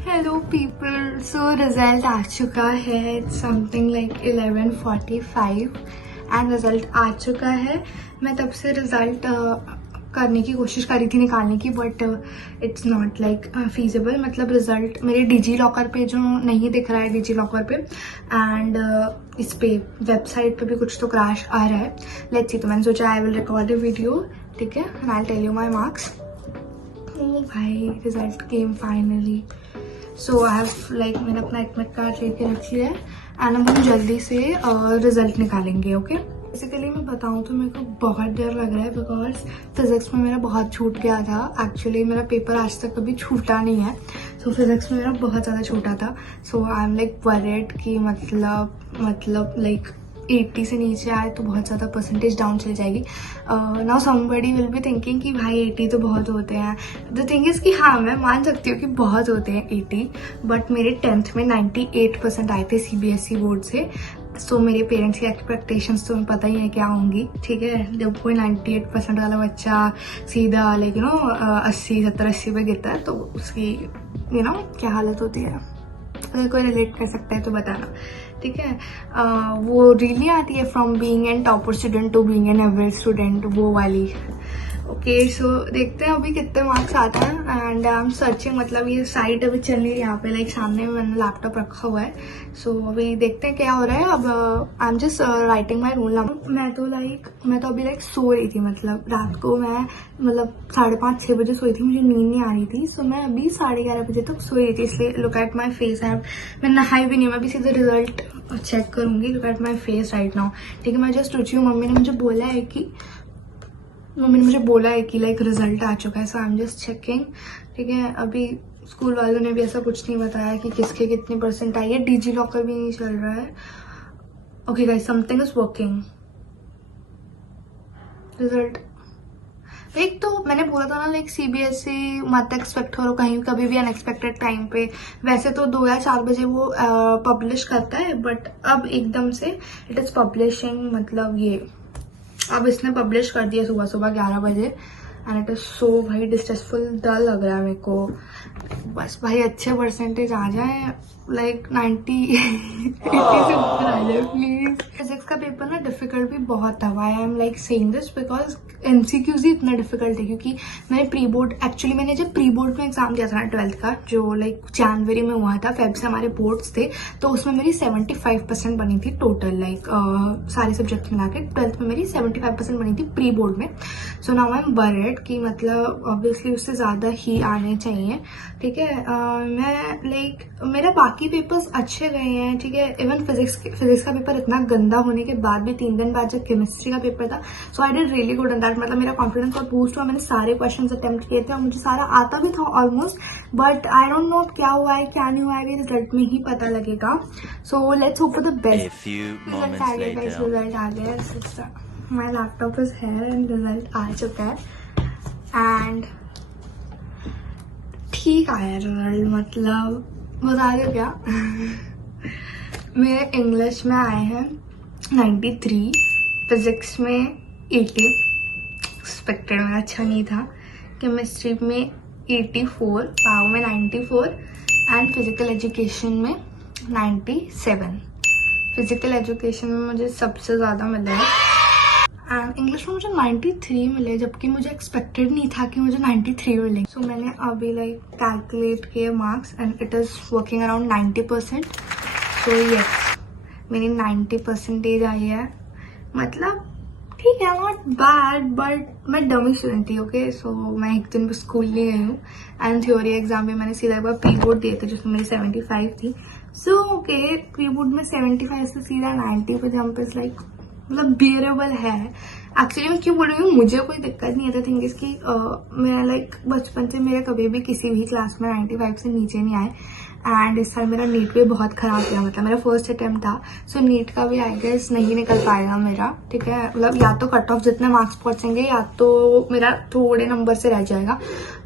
Hello people, so result आ चुका है। It's something like 11:45 and result आ चुका है। मैं तब से रिजल्ट करने की कोशिश करी थी निकालने की, but it's not like feasible. मतलब रिजल्ट मेरे डिजी लॉकर पे जो नहीं दिख रहा है डिजी लॉकर पे, एंड इस पे वेबसाइट पे भी कुछ तो क्रैश आ रहा है। Let's see. तो मैंने सोचा I will record a video, ठीक है, and I tell you my marks. ओ भाई, result came finally. So I have like मैंने अपना एडमिट कार्ड लेके रख लिया है एंड अब हम जल्दी से रिजल्ट निकालेंगे। ओके, बेसिकली मैं बताऊँ तो मेरे को बहुत डर लग रहा है बिकॉज फिजिक्स में मेरा बहुत छूट गया था। एक्चुअली मेरा पेपर आज तक कभी छूटा नहीं है, सो फिजिक्स में मेरा बहुत ज़्यादा छूटा था। So I am like worried कि मतलब लाइक 80 से नीचे आए तो बहुत ज़्यादा परसेंटेज डाउन चली जाएगी। Now somebody will be thinking कि भाई 80 तो बहुत होते हैं। द थिंग इज़ कि हाँ, मैं मान सकती हूँ कि बहुत होते हैं 80, बट मेरे 10th में 98% आए थे सीबीएसई बोर्ड से। सो मेरे पेरेंट्स की एक्सपेक्टेशंस तो पता ही है क्या होंगी, ठीक है। जब कोई 98% वाला बच्चा सीधा लाइक 70-80 पे गिरता है तो उसकी क्या हालत होती है। अगर कोई रिलेट कर सकता है तो बताना, ठीक है। वो रील नहीं आती है from being an topper student to being an average student, वो वाली। ओके, सो देखते हैं अभी कितने मार्क्स आते हैं एंड आई एम सर्चिंग। मतलब ये साइट अभी चल रही है यहाँ पे, लाइक सामने में मैंने लैपटॉप रखा हुआ है। सो अभी देखते हैं क्या हो रहा है। अब I am just writing my roll number. मैं तो अभी लाइक सो रही थी। मतलब रात को मैं 5:30-6 बजे सोई थी, मुझे नींद नहीं आ रही थी। सो मैं अभी 11:30 बजे तक सोई रही थी, इसलिए लुक एट माई फेस। मैं नहाई भी नहीं, मैं अभी सीधे रिजल्ट चेक करूंगी। Look at my face right now, ठीक है। मैं जस्ट उठी हूँ। मम्मी ने मुझे बोला है कि लाइक रिजल्ट आ चुका है। सो आई एम जस्ट चेकिंग, ठीक है। अभी स्कूल वालों ने भी ऐसा कुछ नहीं बताया कि किसके कितनी परसेंट आई है। डिजी लॉकर भी नहीं चल रहा है। Okay guys, something is working. Result एक तो मैंने बोला था ना, लाइक सीबीएसई मत एक्सपेक्ट करो कहीं कभी भी अनएक्सपेक्टेड टाइम पे। वैसे तो 2 या 4 बजे वो पब्लिश करता है, बट अब एकदम से इट इज पब्लिशिंग। मतलब ये अब इसने पब्लिश कर दिया सुबह सुबह 11 बजे एंड इट इज सो भाई डिस्ट्रेसफुल। डर लग रहा है मेरे को। बस भाई अच्छे परसेंटेज आ जाए, लाइक 90 80 से ऊपर आ जाए प्लीज। फिजिक्स का पेपर ना डिफिकल्ट भी बहुत था। Why I am like saying this because MCQs ही इतना डिफिकल्ट है। क्योंकि मैंने जब प्री बोर्ड में एग्जाम दिया था ना 12th का, जो लाइक जनवरी में हुआ था, फेब से हमारे बोर्ड्स थे, तो उसमें मेरी 75% बनी थी टोटल, लाइक सारे सब्जेक्ट मिला के 12th में मेरी 75% बनी थी प्री बोर्ड में। So now I am worried कि मतलब ऑब्वियसली उससे ज़्यादा ही आने चाहिए, ठीक है। मैं लाइक मेरा बाकी पेपर्स अच्छे गए हैं, ठीक है। इवन फिजिक्स का पेपर इतना गंदा होने के बाद भी 3 दिन बाद जब केमिस्ट्री का पेपर था, so I did really good in that. मतलब मेरा कॉन्फिडेंस और बूस्ट हुआ। मैंने सारे क्वेश्चंस अटेम्प्ट किए थे और मुझे सारा आता भी था almost, but I don't know क्या हुआ है क्या नहीं हुआ है, रिजल्ट में ही पता लगेगा। So let's hope for the best. Result आ गया। My laptop is here and result आ चुका है एंड ठीक आया रिजल्ट। मतलब बता दो क्या मेरे इंग्लिश में आए हैं 93, फिजिक्स में 80, एक्सपेक्टेड मेरा अच्छा नहीं था। केमिस्ट्री में 84, पावर में 94 एंड फिजिकल एजुकेशन में 97। फिजिकल एजुकेशन में मुझे सबसे ज़्यादा मिला है एंड इंग्लिश में मुझे 93 मिले, जबकि मुझे एक्सपेक्टेड नहीं था कि मुझे 93 मिले। सो मैंने अभी लाइक कैलकुलेट किए marks and it is working around 90%। So yes, मेरी 90% आई है। मतलब ठीक है, नॉट बैड, बट मैं डमी स्टूडेंट थी। ओके, सो मैं एक दिन भी स्कूल नहीं गई हूँ एंड थ्योरी एग्जाम में मैंने सीधा एक बार प्री बोर्ड दिए थे जिसमें मेरी 75 थी। सो ओके, प्री बोर्ड में 75 से सीधा 90 पे जंप इज लाइक मतलब बियरेबल है। एक्चुअली मैं क्यों बोल रही हूँ, मुझे कोई दिक्कत नहीं है। थिंग इसकी मैं लाइक बचपन से मेरे कभी भी किसी भी क्लास में 95 से नीचे नहीं आए एंड इस साल मेरा नीट भी बहुत खराब गया। मतलब मेरा फर्स्ट अटेम्प्ट था, सो नीट का भी आई गेस नहीं निकल पाएगा मेरा, ठीक है। मतलब या तो कट ऑफ जितने मार्क्स पहुंचेंगे या तो मेरा थोड़े नंबर से रह जाएगा।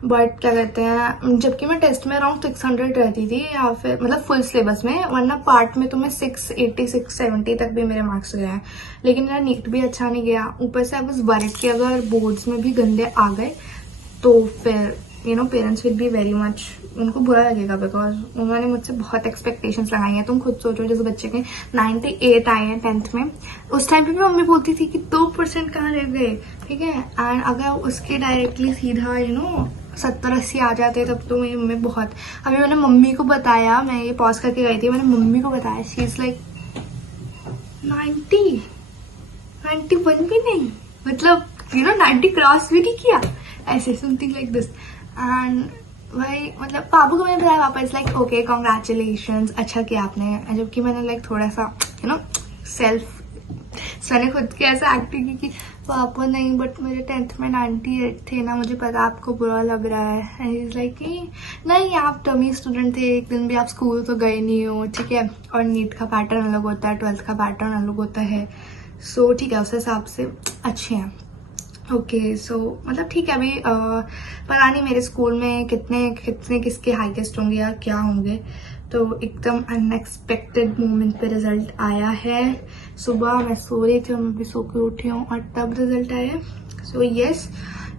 बट क्या कहते हैं, जबकि मैं टेस्ट में अराउंड 600 रहती थी या फिर मतलब फुल सिलेबस में, वरना पार्ट में तो मैं 680 670 तक भी मेरे मार्क्स गए हैं। लेकिन मेरा नीट भी अच्छा नहीं गया। ऊपर से आई वाज वरीड कि अगर बोर्ड्स में भी गंदे आ गए तो फिर parents will be very much उनको बुरा लगेगा बिकॉज उन्होंने मुझसे बहुत एक्सपेक्टेशंस लगाई हैं। तुम खुद सोचो, जैसे बच्चे के 98 आए हैं 10th में, उस टाइम पे भी मम्मी बोलती थी कि 2% कहाँ रह गए, ठीक है। एंड अगर उसके डायरेक्टली सीधा 70-80 आ जाते तब तो मेरी मम्मी बहुत, अभी मैंने मम्मी को बताया, मैं ये पॉज करके गई थी, मैंने मम्मी को बताया, शी इज लाइक 91 भी नहीं, मतलब 90 क्रॉस भी नहीं किया, ऐसे समथिंग लाइक दिस। एंड भाई मतलब पापा को मैंने बताया, पापा इज लाइक ओके कॉन्ग्रेचुलेशन, अच्छा किया आपने, जबकि मैंने लाइक थोड़ा सा सेल्फ, मैंने खुद के ऐसा एक्टिंग की कि पापा नहीं बट मेरे 10th में 98 थे ना, मुझे पता आपको बुरा लग रहा है। एंड इज लाइक नहीं आप डमी स्टूडेंट थे, एक दिन भी आप स्कूल तो गए नहीं हो, ठीक है, और नीट का पैटर्न अलग होता है, 12th का पैटर्न अलग होता है, सो ठीक है, उस हिसाब से अच्छे हैं। ओके सो मतलब ठीक है। अभी पता नहीं मेरे स्कूल में कितने किसके हाईएस्ट होंगे या क्या होंगे, तो एकदम अनएक्सपेक्टेड मोमेंट पे रिजल्ट आया है। सुबह मैं सो रही थी और मैं भी सो के उठी हूँ और तब रिजल्ट आया। सो यस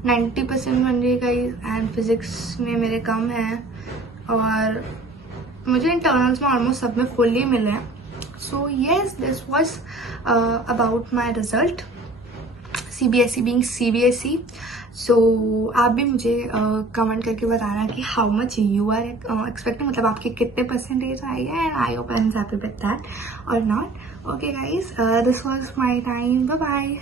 90% बन रही गाइस, एंड फिजिक्स में मेरे कम है और मुझे इंटरनल्स में ऑलमोस्ट सब में फुल ही मिले हैं। So yes this was about my result, CBSE being CBSE. So आप भी मुझे कमेंट करके बताना कि how much you are expecting, मतलब आपके कितने परसेंटेज आएगा, and I hope I am happy with that और not. Okay guys, this was my time, bye bye.